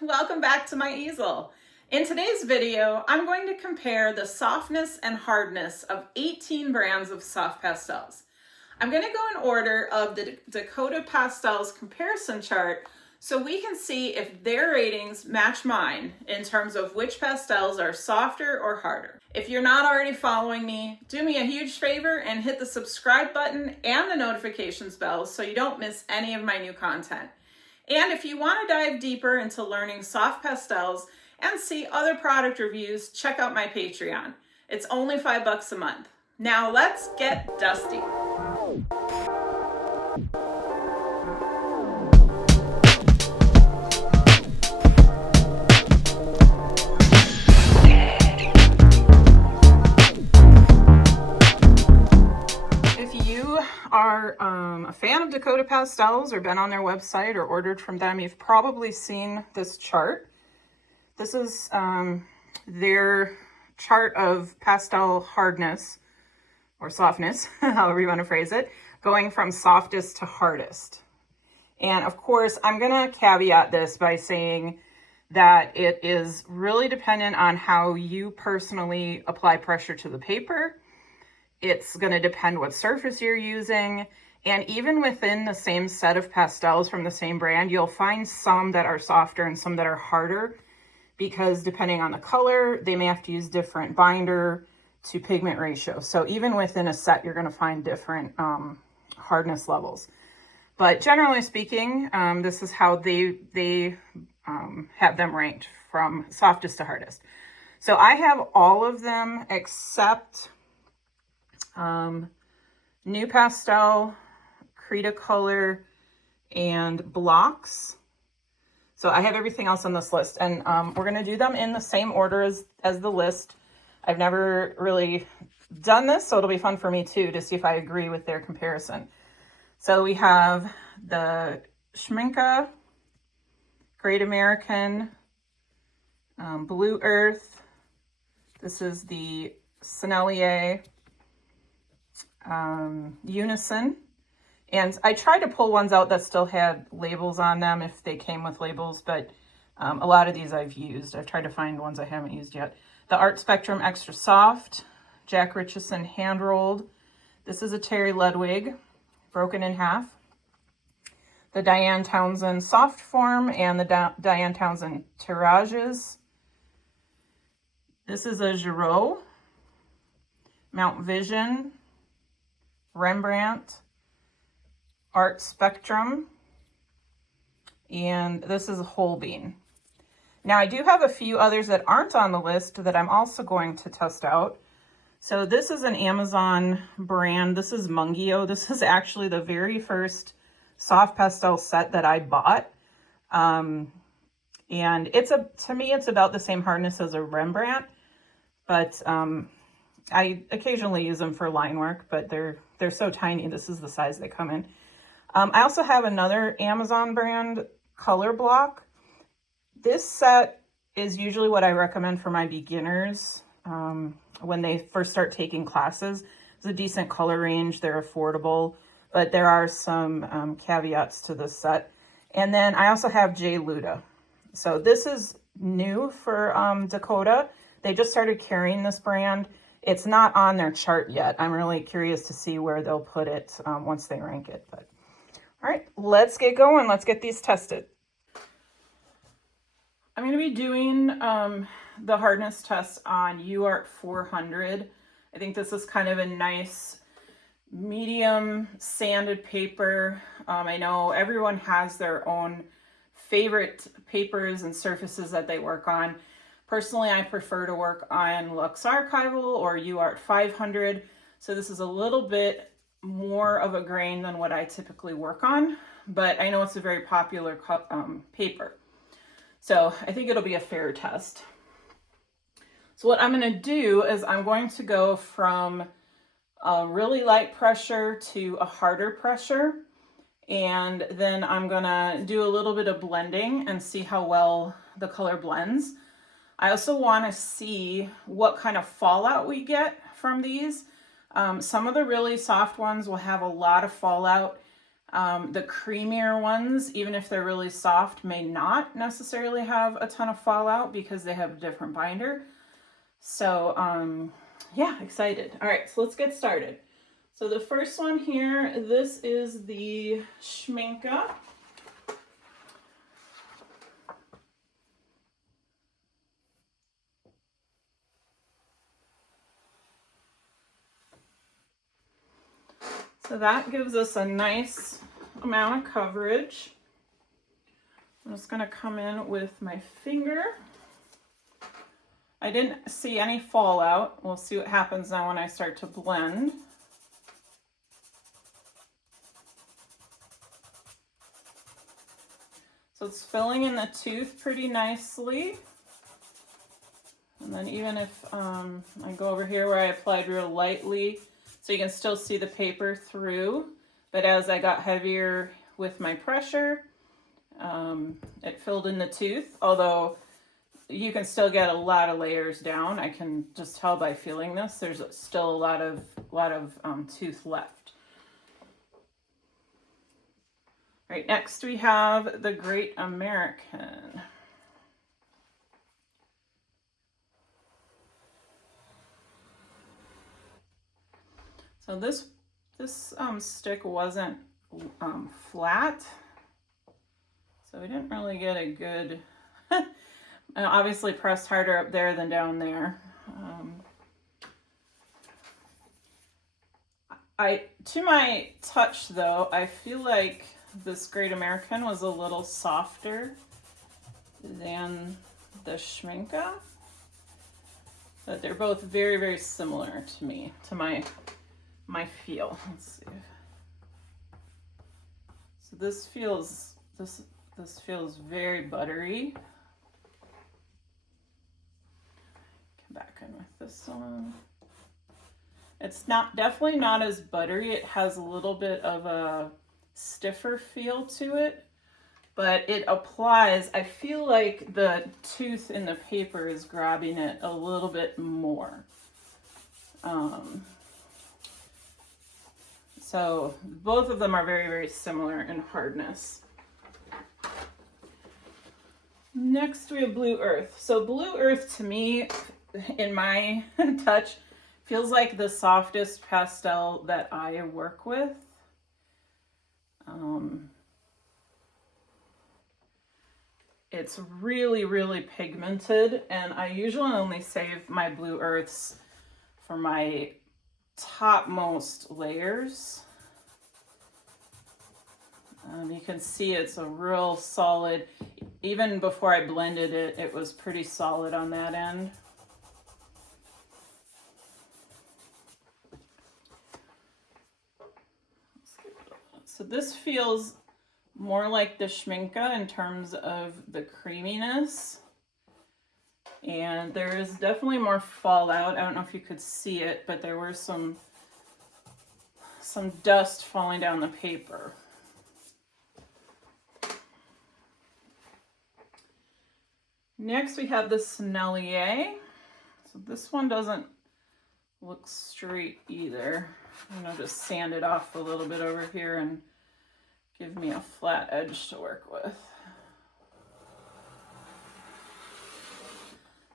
welcome back to my easel. In today's video, I'm going to compare the softness and hardness of 18 brands of soft pastels. I'm going to go in order of the Dakota Pastels comparison chart so we can see if their ratings match mine in terms of which pastels are softer or harder. If you're not already following me, do me a huge favor and hit the subscribe button and the notifications bell so you don't miss any of my new content. And if you want to dive deeper into learning soft pastels and see other product reviews, check out my Patreon. It's only $5 a month. Now let's get dusty. If you are a fan of Dakota Pastels or been on their website or ordered from them, you've probably seen this chart. This is their chart of pastel hardness or softness, however you want to phrase it, going from softest to hardest. And of course, I'm going to caveat this by saying that it is really dependent on how you personally apply pressure to the paper. It's going to depend what surface you're using. And even within the same set of pastels from the same brand, you'll find some that are softer and some that are harder, because depending on the color, they may have to use different binder to pigment ratio. So even within a set, you're going to find different hardness levels. But generally speaking, this is how they have them ranked from softest to hardest. So I have all of them except New Pastel, Cretacolor, and Blocks. So I have everything else on this list, and we're going to do them in the same order as the list. I've never really done this, so it'll be fun for me too to see if I agree with their comparison. So we have the Schminke, Great American, Blue Earth. This is the Sennelier, Unison. And I tried to pull ones out that still had labels on them if they came with labels, but a lot of these I've used. I've tried to find ones I haven't used yet. The Art Spectrum Extra Soft, Jack Richeson Handrolled. This is a Terry Ludwig, broken in half. The Diane Townsend Soft Form and the Diane Townsend Terrages. This is a Girault, Mount Vision, Rembrandt, Art Spectrum, and this is a Holbein. Now I do have a few others that aren't on the list that I'm also going to test out. So this is an Amazon brand. This is Mungyo. This is actually the very first soft pastel set that I bought. And to me, it's about the same hardness as a Rembrandt, but I occasionally use them for line work, but they're so tiny. This is the size they come in. I also have another Amazon brand, Color Block. This set is usually what I recommend for my beginners when they first start taking classes. It's a decent color range. They're affordable, but there are some caveats to this set. And then I also have Luda. So this is new for Dakota. They just started carrying this brand. It's not on their chart yet. I'm really curious to see where they'll put it once they rank it. But all right, let's get going. Let's get these tested. I'm going to be doing the hardness test on UArt 400. I think this is kind of a nice medium sanded paper. I know everyone has their own favorite papers and surfaces that they work on. Personally, I prefer to work on Lux Archival or UArt 500. So this is a little bit more of a grain than what I typically work on, but I know it's a very popular paper. So I think it'll be a fair test. So what I'm going to do is I'm going to go from a really light pressure to a harder pressure. And then I'm going to do a little bit of blending and see how well the color blends. I also want to see what kind of fallout we get from these. Some of the really soft ones will have a lot of fallout. The creamier ones, even if they're really soft, may not necessarily have a ton of fallout because they have a different binder. So yeah, excited. All right, so let's get started. So the first one here, this is the Schminke. So that gives us a nice amount of coverage. I'm just going to come in with my finger. I didn't see any fallout. We'll see what happens now when I start to blend. So it's filling in the tooth pretty nicely. And then even if I go over here where I applied real lightly, so you can still see the paper through, but as I got heavier with my pressure, it filled in the tooth, although you can still get a lot of layers down. I can just tell by feeling this, there's still a lot of tooth left. All right, next we have the Great American. So this stick wasn't flat, so we didn't really get a good, obviously pressed harder up there than down there. To my touch though, I feel like this Great American was a little softer than the Schminke, but they're both very, very similar to me, to my feel. Let's see. So this feels very buttery. Come back in with this one. It's definitely not as buttery. It has a little bit of a stiffer feel to it, but it applies. I feel like the tooth in the paper is grabbing it a little bit more. So both of them are very, very similar in hardness. Next we have Blue Earth. So Blue Earth to me, in my touch, feels like the softest pastel that I work with. It's really, really pigmented, and I usually only save my Blue Earths for my topmost layers. You can see it's a real solid, even before I blended it, it was pretty solid on that end. So this feels more like the Schminke in terms of the creaminess. And there is definitely more fallout. I don't know if you could see it, but there were some dust falling down the paper. Next we have the Sennelier. So this one doesn't look straight either. I'm gonna just sand it off a little bit over here and give me a flat edge to work with.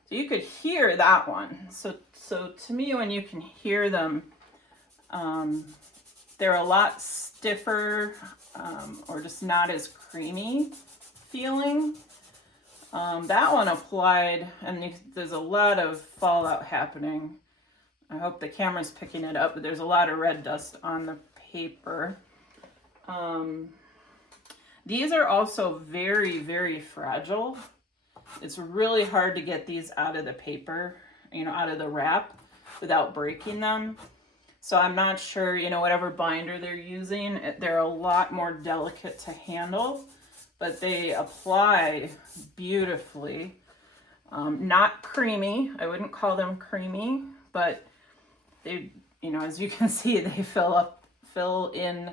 So you could hear that one. So to me, when you can hear them, they're a lot stiffer or just not as creamy feeling. That one applied, and there's a lot of fallout happening. I hope the camera's picking it up, but there's a lot of red dust on the paper. These are also very, very fragile. It's really hard to get these out of the paper, out of the wrap without breaking them. So I'm not sure, whatever binder they're using, they're a lot more delicate to handle, but they apply beautifully. Not creamy. I wouldn't call them creamy, but they, as you can see, they fill in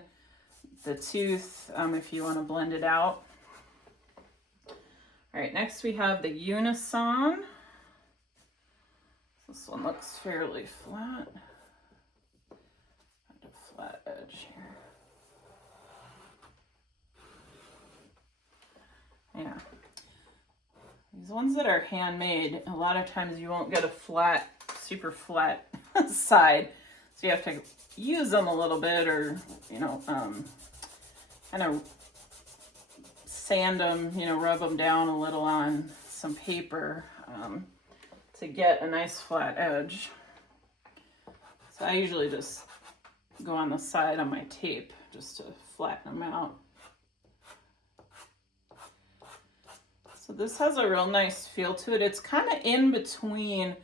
the tooth if you want to blend it out. All right, next we have the Unison. This one looks fairly flat. Find a flat edge here. Yeah. These ones that are handmade, a lot of times you won't get a flat, super flat side. So you have to use them a little bit, or, you know, kind of sand them, you know, rub them down a little on some paper to get a nice flat edge. So I usually just go on the side on my tape just to flatten them out. So this has a real nice feel to it. It's kind of in between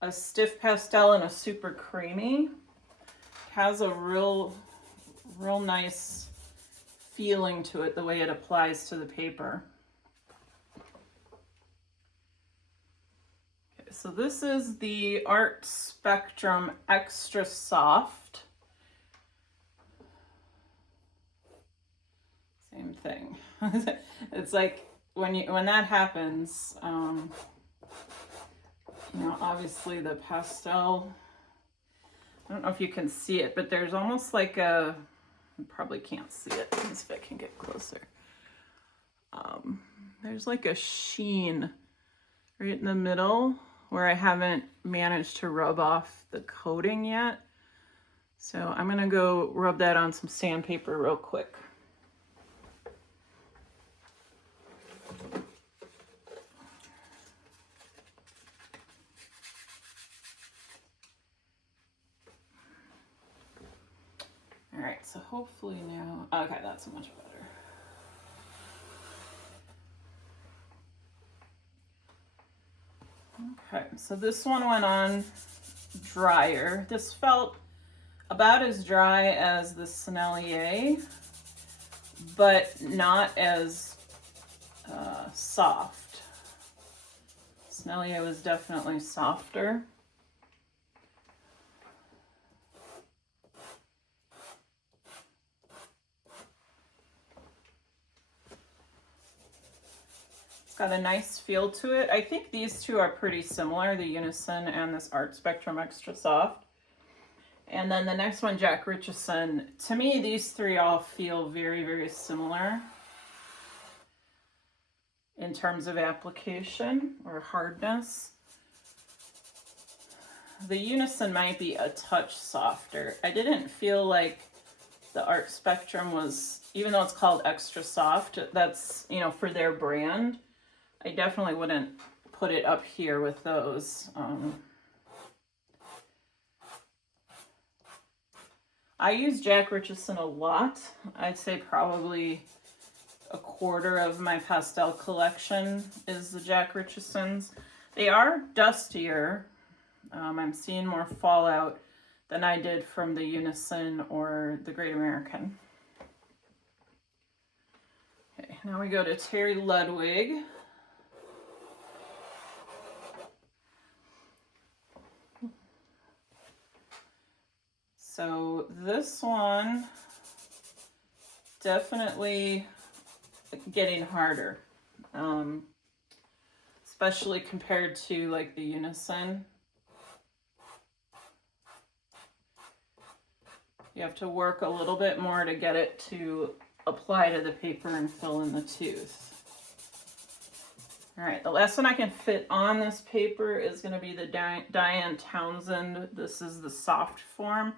a stiff pastel and a super creamy. It has a real nice feeling to it, the way it applies to the paper. Okay, so this is the Art Spectrum Extra Soft. Same thing. It's like, when that happens, you know, obviously the pastel, I don't know if you can see it, but there's almost like a, you probably can't see it. Let me see if I can get closer. There's like a sheen right in the middle where I haven't managed to rub off the coating yet. So I'm gonna go rub that on some sandpaper real quick. All right, so hopefully now, okay, that's much better. Okay, so this one went on drier. This felt about as dry as the Sennelier, but not as soft. Sennelier was definitely softer. It's got a nice feel to it. I think these two are pretty similar, the Unison and this Art Spectrum Extra Soft. And then the next one, Jack Richeson. To me, these three all feel very, very similar in terms of application or hardness. The Unison might be a touch softer. I didn't feel like the Art Spectrum was, even though it's called Extra Soft, that's, you know, for their brand. I definitely wouldn't put it up here with those. I use Jack Richeson a lot. I'd say probably a quarter of my pastel collection is the Jack Richesons. They are dustier. I'm seeing more fallout than I did from the Unison or the Great American. Okay, now we go to Terry Ludwig. So this one, definitely getting harder, especially compared to like the Unison. You have to work a little bit more to get it to apply to the paper and fill in the tooth. All right, the last one I can fit on this paper is going to be the Diane Townsend. This is the soft form.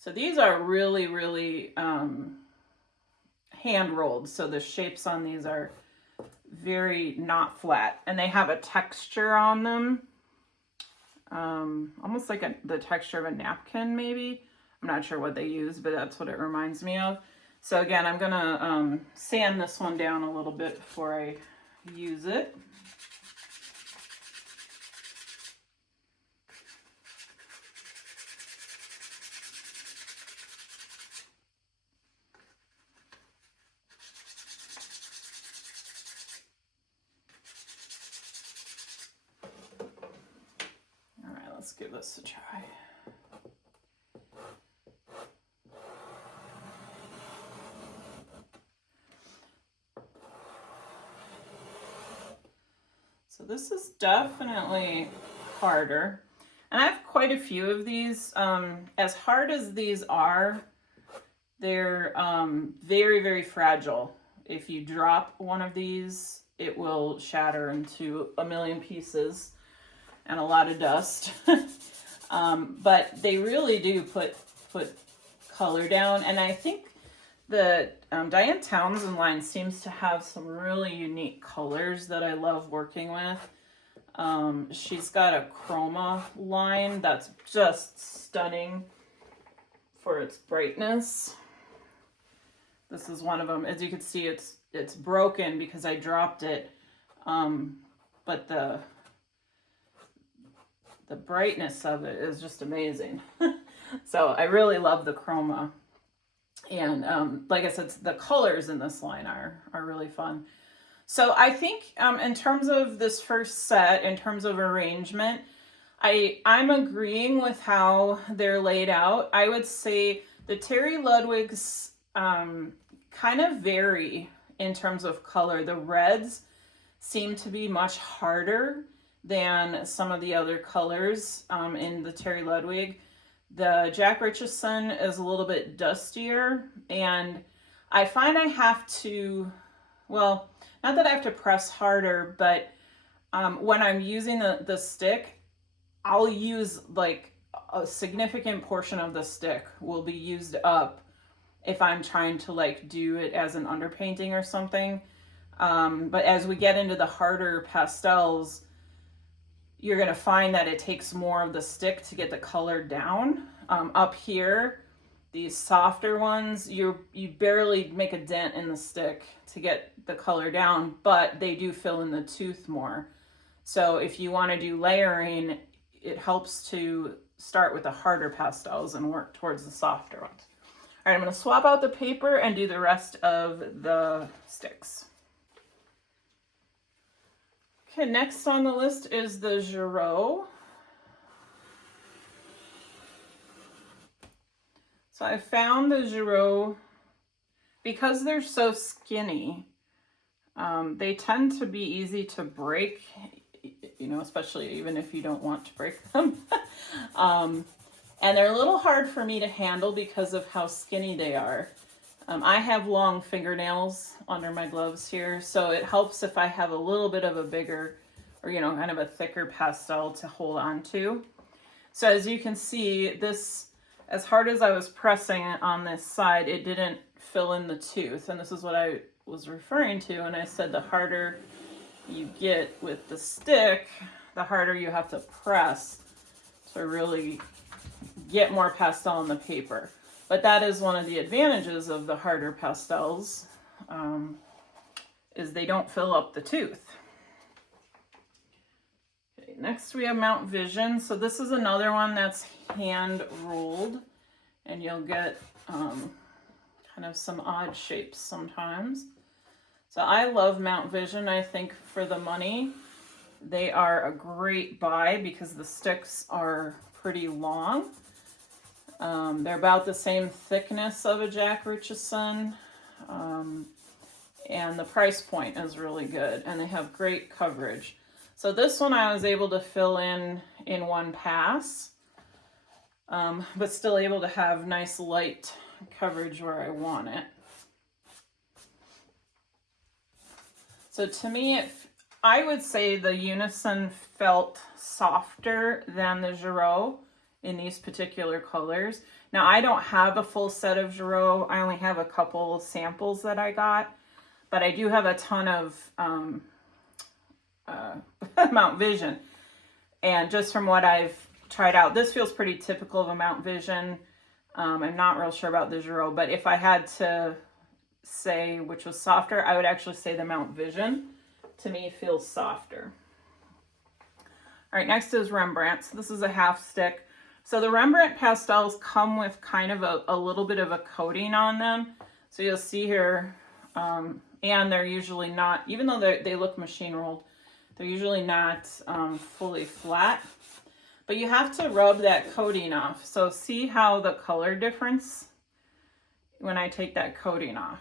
So these are really, really hand rolled. So the shapes on these are very not flat, and they have a texture on them, almost like the texture of a napkin maybe. I'm not sure what they use, but that's what it reminds me of. So again, I'm gonna sand this one down a little bit before I use it. All right, let's give this a try. So this is definitely harder. And I have quite a few of these. As hard as these are, they're very, very fragile. If you drop one of these, it will shatter into a million pieces and a lot of dust. But they really do put color down, and I think the Diane Townsend line seems to have some really unique colors that I love working with. She's got a chroma line that's just stunning for its brightness. This is one of them. As you can see, it's broken because I dropped it, but the brightness of it is just amazing. So I really love the chroma. And like I said, the colors in this line are really fun. So I think in terms of this first set, in terms of arrangement, I'm agreeing with how they're laid out. I would say the Terry Ludwigs kind of vary in terms of color. The reds seem to be much harder than some of the other colors in the Terry Ludwig. The Jack Richeson is a little bit dustier, and I find I have to, well, not that I have to press harder, but when I'm using the stick, I'll use like a significant portion of the stick will be used up if I'm trying to like do it as an underpainting or something. But as we get into the harder pastels, you're going to find that it takes more of the stick to get the color down. Up here, these softer ones, you barely make a dent in the stick to get the color down, but they do fill in the tooth more. So if you want to do layering, it helps to start with the harder pastels and work towards the softer ones. All right, I'm going to swap out the paper and do the rest of the sticks. Okay, next on the list is the Girault. So I found the Girault, because they're so skinny, they tend to be easy to break, you know, especially even if you don't want to break them. And they're a little hard for me to handle because of how skinny they are. I have long fingernails under my gloves here, so it helps if I have a little bit of a bigger, or, you know, kind of a thicker pastel to hold on to. So as you can see, this, as hard as I was pressing it on this side, it didn't fill in the tooth. And this is what I was referring to. And I said the harder you get with the stick, the harder you have to press to really get more pastel on the paper. But that is one of the advantages of the harder pastels, is they don't fill up the tooth. Okay, next we have Mount Vision. So this is another one that's hand rolled, and you'll get kind of some odd shapes sometimes. So I love Mount Vision. I think for the money, they are a great buy because the sticks are pretty long. They're about the same thickness of a Jack Richeson, and the price point is really good, and they have great coverage. So this one I was able to fill in one pass, but still able to have nice light coverage where I want it. So to me, I would say the Unison felt softer than the Girault in these particular colors. Now I don't have a full set of Girault. I only have a couple samples that I got, but I do have a ton of Mount Vision. And just from what I've tried out, this feels pretty typical of a Mount Vision. I'm not real sure about the Girault, but if I had to say which was softer, I would actually say the Mount Vision. To me, feels softer. All right, next is Rembrandt. So this is a half stick. So the Rembrandt pastels come with kind of a little bit of a coating on them. So you'll see here, and they're usually not, even though they look machine rolled, they're usually not fully flat. But you have to rub that coating off. So see how the color difference when I take that coating off.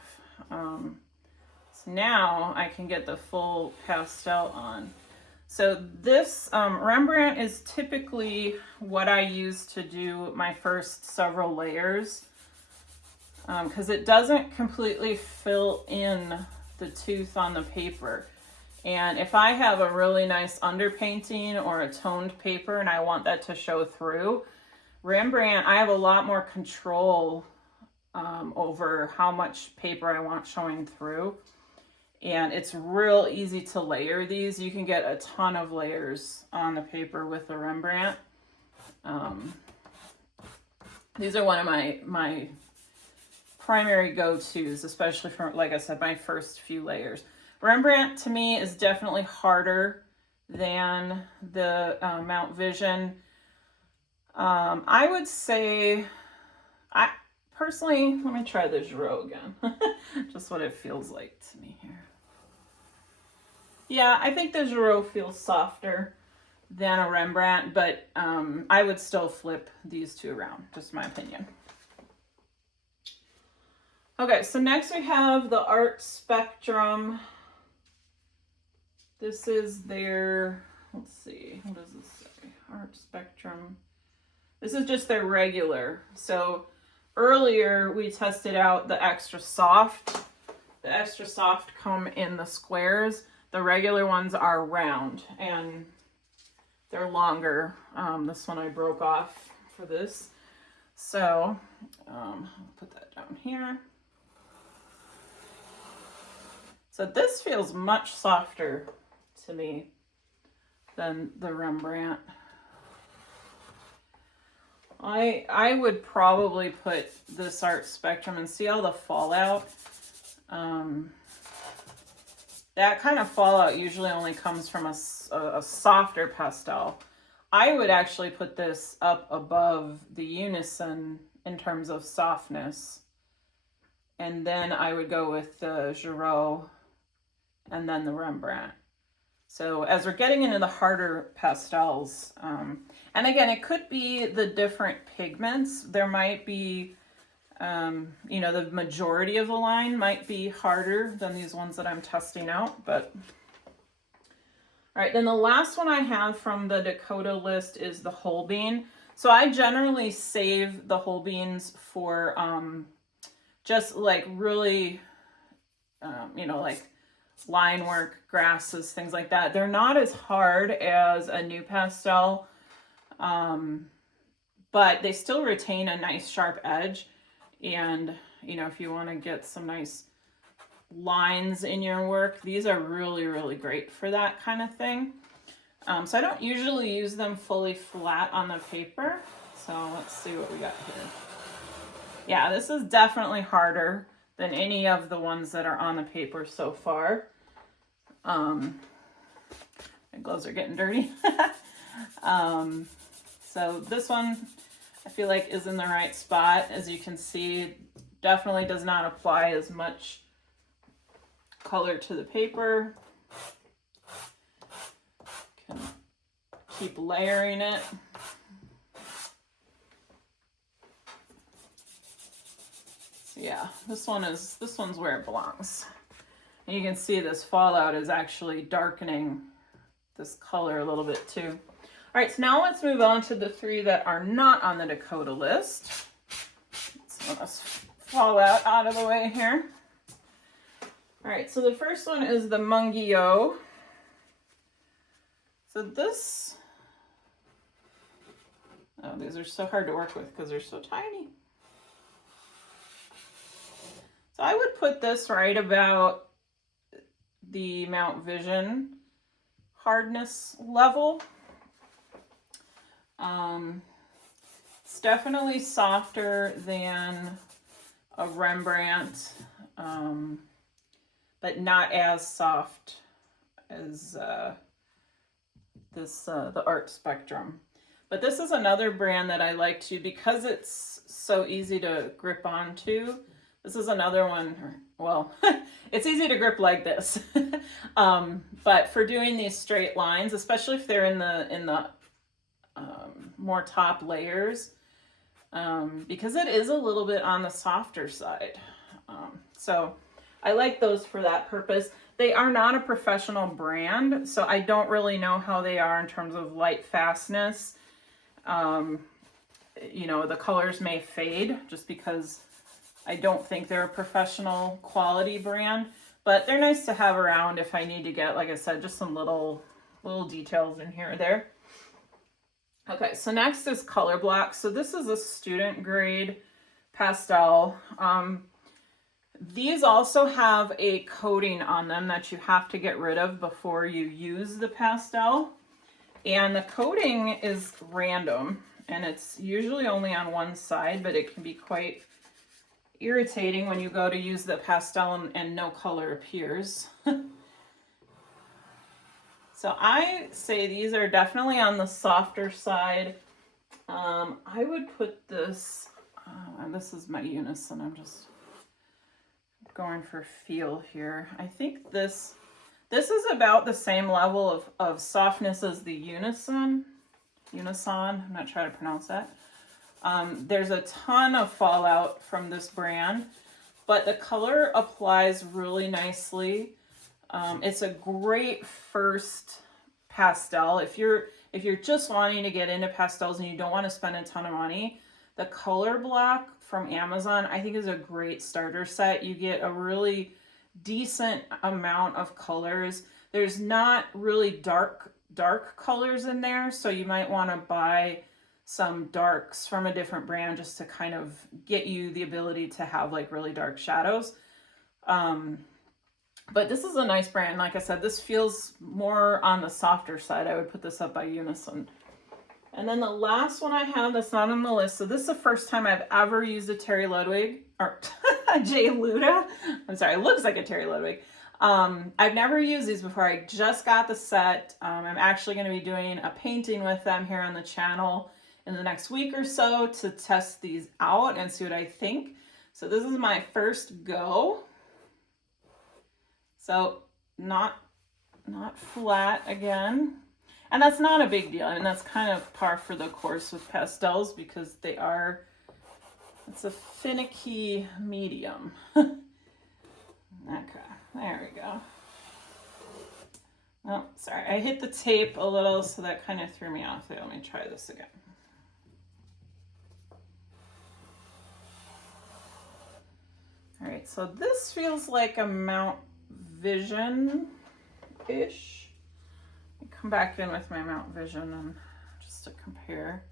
So now I can get the full pastel on. So this Rembrandt is typically what I use to do my first several layers, because it doesn't completely fill in the tooth on the paper. And if I have a really nice underpainting or a toned paper and I want that to show through, Rembrandt, I have a lot more control over how much paper I want showing through. And it's real easy to layer these. You can get a ton of layers on the paper with the Rembrandt. These are one of my primary go-tos, especially for, like I said, my first few layers. Rembrandt to me is definitely harder than the Mount Vision. I would say, I personally, let me try the Girault again. Just what it feels like to me here. Yeah, I think the Girault feels softer than a Rembrandt, but I would still flip these two around, just my opinion. Okay, so next we have the Art Spectrum. This is their, let's see, what does this say? Art Spectrum. This is just their regular. So earlier we tested out the extra soft. The extra soft come in the squares. The regular ones are round and they're longer. This one I broke off for this. So I'll put that down here. So this feels much softer to me than the Rembrandt. I would probably put this Art Spectrum and see all the fallout. That kind of fallout usually only comes from a softer pastel. I would actually put this up above the Unison in terms of softness. And then I would go with the Girault and then the Rembrandt. So as we're getting into the harder pastels, and again, it could be the different pigments. There might be, you know, the majority of the line might be harder than these ones that I'm testing out, but. All right, then the last one I have from the Dakota list is the Holbein. So I generally save the Holbeins for just like really, you know, like line work, grasses, things like that. They're not as hard as a new pastel, but they still retain a nice sharp edge. And, you know, if you want to get some nice lines in your work, these are really, really great for that kind of thing. So I don't usually use them fully flat on the paper. So let's see what we got here. Yeah, this is definitely harder than any of the ones that are on the paper so far. My gloves are getting dirty. So this one I feel like is in the right spot. As you can see, definitely does not apply as much color to the paper. Can keep layering it. Yeah, this one's where it belongs. And you can see this fallout is actually darkening this color a little bit too. All right, so now let's move on to the three that are not on the Dakota list. So let's fallout out of the way here. All right, so the first one is the Mungyo. So this, oh, these are so hard to work with because they're so tiny. So I would put this right about the Mount Vision hardness level. It's definitely softer than a Rembrandt, but not as soft as the Art Spectrum. But this is another brand that I like too because it's so easy to grip onto. This is another one, well, it's easy to grip like this. But for doing these straight lines, especially if they're in the more top layers, because it is a little bit on the softer side. So I like those for that purpose. They are not a professional brand, so I don't really know how they are in terms of light fastness. You know, the colors may fade just because I don't think they're a professional quality brand, but they're nice to have around if I need to get, like I said, just some little details in here or there. Okay, so next is color block. So this is a student grade pastel. These also have a coating on them that you have to get rid of before you use the pastel. And the coating is random, and it's usually only on one side, but it can be quite irritating when you go to use the pastel and no color appears. So I say these are definitely on the softer side. I would put this, this is my Unison, I'm just going for feel here. I think this is about the same level of softness as the Unison, I'm not trying to pronounce that. There's a ton of fallout from this brand, but the color applies really nicely. It's a great first pastel. If you're just wanting to get into pastels and you don't want to spend a ton of money, the color block from Amazon, I think, is a great starter set. You get a really decent amount of colors. There's not really dark colors in there, so you might want to buy some darks from a different brand just to kind of get you the ability to have like really dark shadows. But this is a nice brand. Like I said, this feels more on the softer side. I would put this up by Unison. And then the last one I have that's not on the list. So this is the first time I've ever used a Terry Ludwig, or a J. Luda. I'm sorry, it looks like a Terry Ludwig. I've never used these before. I just got the set. I'm actually going to be doing a painting with them here on the channel in the next week or so to test these out and see what I think. So this is my first go. So not flat again. And that's not a big deal. I mean, that's kind of par for the course with pastels because it's a finicky medium. Okay, there we go. Oh, sorry, I hit the tape a little, so that kind of threw me off there. Let me try this again. All right, so this feels like a Mount Vision-ish. Come back in with my Mount Vision and just to compare.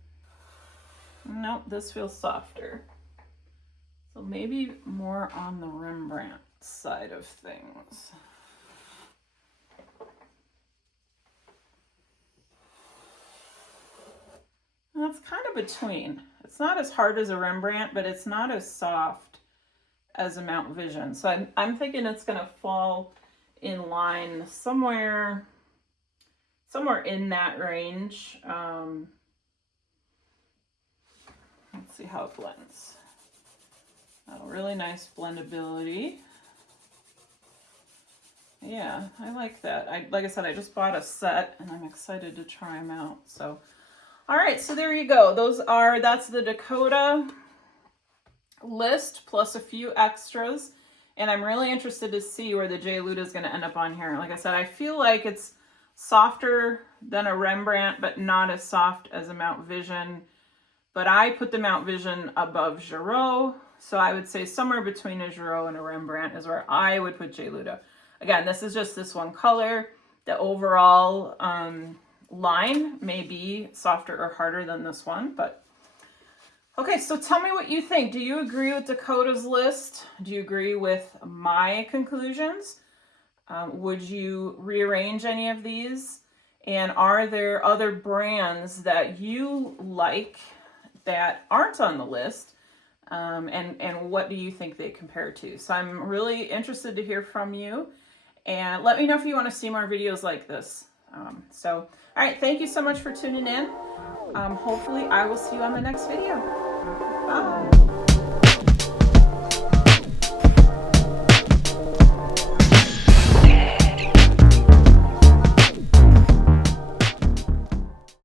Nope, this feels softer. So maybe more on the Rembrandt side of things. And it's kind of between. It's not as hard as a Rembrandt, but it's not as soft as a Mount Vision. So I'm thinking it's going to fall in line somewhere in that range. Let's see how it blends. Oh, really nice blendability. Yeah, I like that. Like I said, I just bought a set and I'm excited to try them out. So, all right, so there you go. That's the Dakota list plus a few extras. And I'm really interested to see where the J. Luda is going to end up on here. Like I said, I feel like it's softer than a Rembrandt, but not as soft as a Mount Vision. But I put the Mount Vision above Girault. So I would say somewhere between a Girault and a Rembrandt is where I would put J. Luda. Again, this is just this one color. The overall line may be softer or harder than this one, but okay, so tell me what you think. Do you agree with Dakota's list? Do you agree with my conclusions? Would you rearrange any of these? And are there other brands that you like that aren't on the list? And what do you think they compare to? So I'm really interested to hear from you. And let me know if you want to see more videos like this. All right, thank you so much for tuning in. Hopefully I will see you on the next video. Bye.